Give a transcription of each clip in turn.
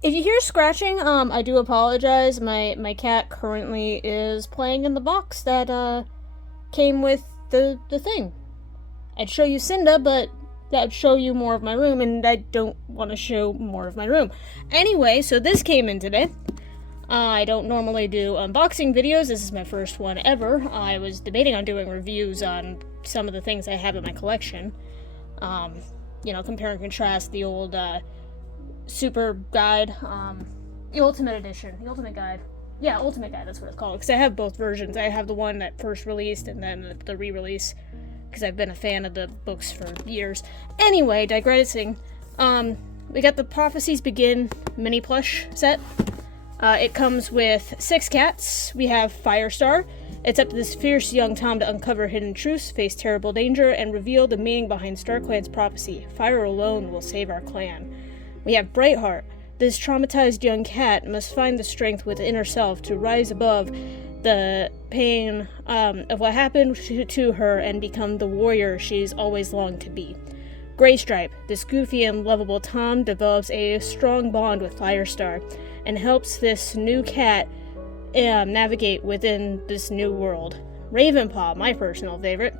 If you hear scratching, I do apologize. My cat currently is playing in the box that came with the thing. I'd show you Cinda, but that'd show you more of my room, and I don't want to show more of my room. Anyway, so this came in today. I don't normally do unboxing videos. This is my first one ever. I was debating on doing reviews on some of the things I have in my collection. Compare and contrast the old super guide, the ultimate edition, the ultimate guide. Yeah, ultimate guide, that's what it's called. Because I have both versions. I have the one that first released and then the re-release. Because I've been a fan of the books for years. Anyway, digressing. We got the Prophecies Begin mini plush set. It comes with 6 cats. We have Firestar. It's up to this fierce young Tom to uncover hidden truths, face terrible danger, and reveal the meaning behind StarClan's prophecy. Fire alone will save our clan. We have Brightheart. This traumatized young cat must find the strength within herself to rise above the pain of what happened to her and become the warrior she's always longed to be. Graystripe. This goofy and lovable Tom develops a strong bond with Firestar and helps this new cat navigate within this new world. Ravenpaw, my personal favorite.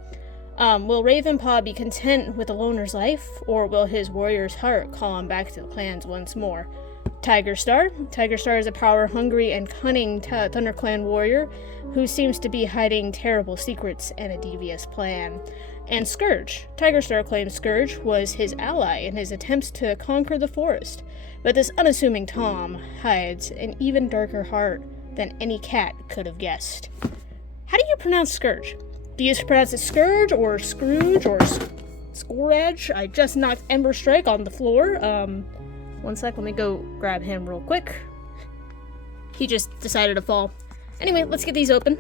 Will Ravenpaw be content with a loner's life, or will his warrior's heart call him back to the clans once more? Tigerstar. Tigerstar is a power-hungry and cunning ThunderClan warrior who seems to be hiding terrible secrets and a devious plan. And Scourge. Tigerstar claims Scourge was his ally in his attempts to conquer the forest, but this unassuming Tom hides an even darker heart than any cat could have guessed. How do you pronounce Scourge? Do you pronounce it Scourge or Scrooge or Scourge? I just knocked Ember Strike on the floor. One sec, let me go grab him real quick. He just decided to fall. Anyway, let's get these open.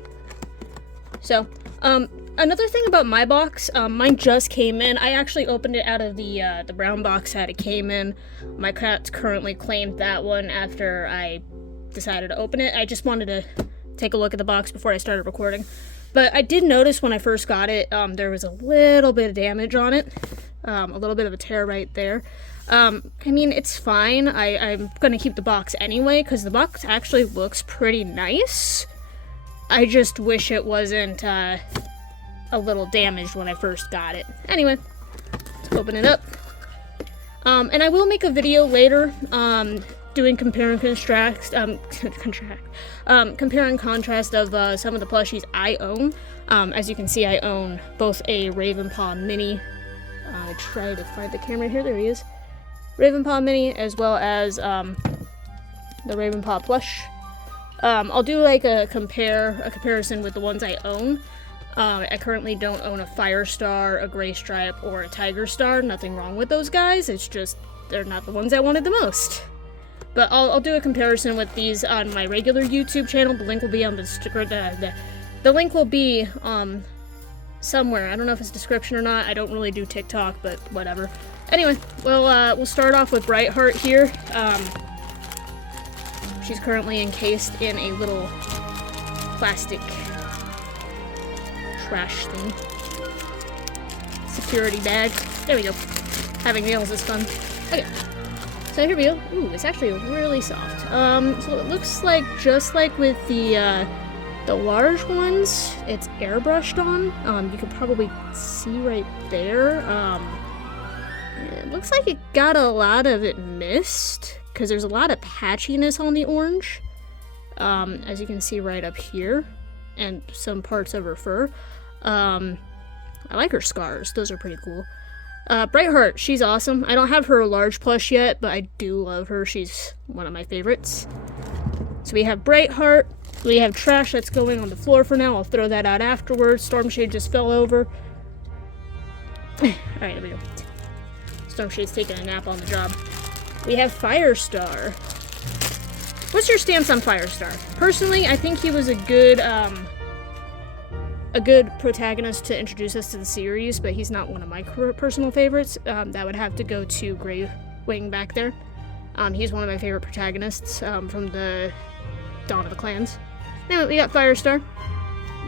So, another thing about my box, mine just came in. I actually opened it out of the brown box that it came in. My cat's currently claimed that one after I decided to open it. I just wanted to take a look at the box before I started recording. But I did notice when I first got it, there was a little bit of damage on it. A little bit of a tear right there. I mean, it's fine. I'm gonna keep the box anyway, because the box actually looks pretty nice. I just wish it wasn't, a little damaged when I first got it. Anyway, let's open it up. And I will make a video later, doing compare and contrast, compare and contrast of, some of the plushies I own. As you can see, I own both a Ravenpaw mini. I try to find the camera here. There he is. Ravenpaw mini, as well as the Ravenpaw plush. I'll do like a comparison with the ones I own. I currently don't own a Firestar, a Graystripe, or a Tigerstar. Nothing wrong with those guys. It's just they're not the ones I wanted the most. But I'll do a comparison with these on my regular YouTube channel. The link will be on the link will be somewhere. I don't know if it's description or not. I don't really do TikTok, but whatever. Anyway, we'll start off with Brightheart here. She's currently encased in a little plastic trash thing. Security bag. There we go. Having nails is fun. Okay. So here we go. Ooh, it's actually really soft. So it looks like, just like with the large ones, it's airbrushed on. You can probably see right there. It looks like it got a lot of it missed, because there's a lot of patchiness on the orange, as you can see right up here, and some parts of her fur. I like her scars. Those are pretty cool. Brightheart, she's awesome. I don't have her large plush yet, but I do love her. She's one of my favorites. So we have Brightheart. We have trash that's going on the floor for now. I'll throw that out afterwards. Stormshade just fell over. Alright, there we go. Stormshade's taking a nap on the job. We have Firestar. What's your stance on Firestar? Personally, I think he was a good protagonist to introduce us to the series, but he's not one of my personal favorites. That would have to go to Grey Wing back there. He's one of my favorite protagonists from the Dawn of the Clans. Now we got Firestar,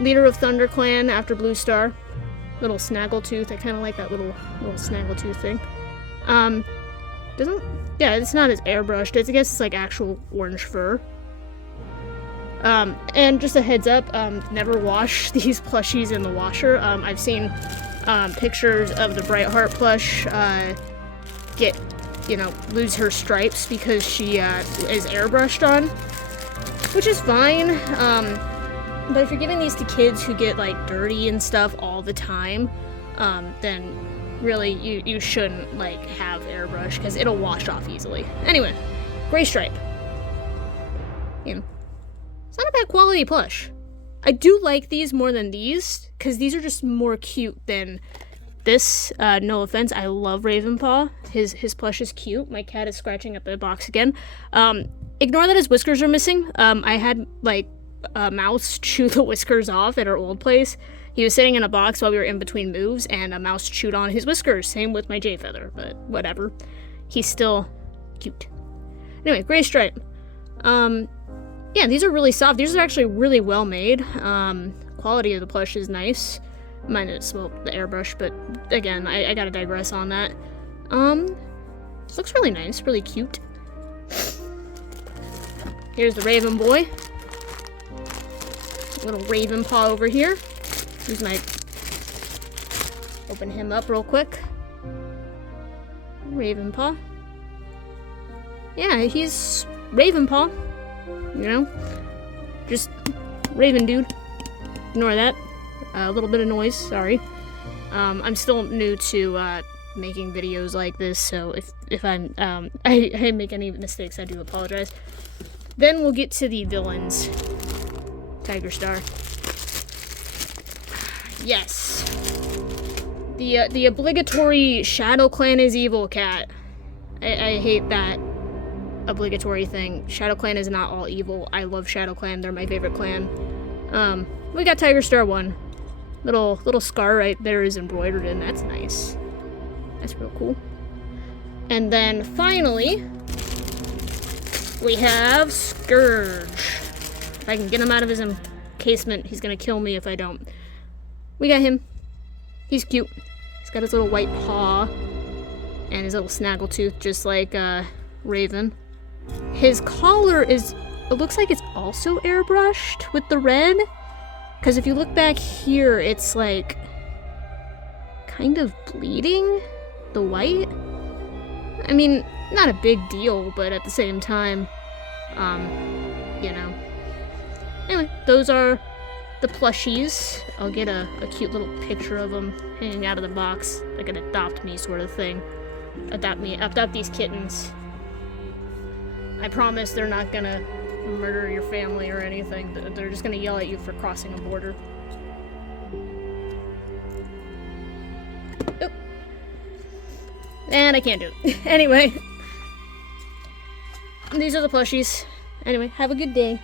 leader of ThunderClan after Blue Star. Little snaggletooth. I kind of like that little snaggletooth thing. Doesn't Yeah, it's not as airbrushed. I guess it's like actual orange fur. And just a heads up, never wash these plushies in the washer. I've seen pictures of the Brightheart plush get, lose her stripes because she is airbrushed on, which is fine. But if you're giving these to kids who get like dirty and stuff all the time, then really you shouldn't like have airbrush because it'll wash off easily. Anyway, gray stripe. It's not a bad quality plush. I do like these more than these because these are just more cute than this. No offense, I love Ravenpaw. His plush is cute. My cat is scratching at the box again. Ignore that his whiskers are missing. I had like a mouse chew the whiskers off at our old place. He was sitting in a box while we were in between moves, and a mouse chewed on his whiskers. Same with my J-Feather, but whatever. He's still cute. Anyway, gray stripe. Yeah, these are really soft. These are actually really well made. Quality of the plush is nice. Minus, well, the airbrush, but again, I gotta digress on that. This looks really nice, really cute. Here's the Raven boy. Little Ravenpaw over here. Here's my... Open him up real quick. Ravenpaw. Yeah, he's Ravenpaw. Just Raven dude. Ignore that. A little bit of noise, sorry. I'm still new to making videos like this, so if I'm I make any mistakes, I do apologize. Then we'll get to the villains. Tiger Star. Yes. The obligatory Shadow Clan is evil cat. I hate that obligatory thing. Shadow Clan is not all evil. I love Shadow Clan. They're my favorite clan. We got Tiger Star 1. Little scar right there is embroidered in. That's nice. That's real cool. And then finally, we have Scourge. If I can get him out of his encasement, he's gonna kill me if I don't. We got him. He's cute. He's got his little white paw and his little snaggletooth, just like Raven. His collar is, it looks like it's also airbrushed with the red. Because if you look back here, it's like kind of bleeding, the white. I mean, not a big deal, but at the same time, Anyway, those are the plushies. I'll get a cute little picture of them hanging out of the box, like an adopt me sort of thing. Adopt these kittens. I promise they're not gonna murder your family or anything. They're just gonna yell at you for crossing a border. Oop. And I can't do it. Anyway. These are the plushies. Anyway, have a good day.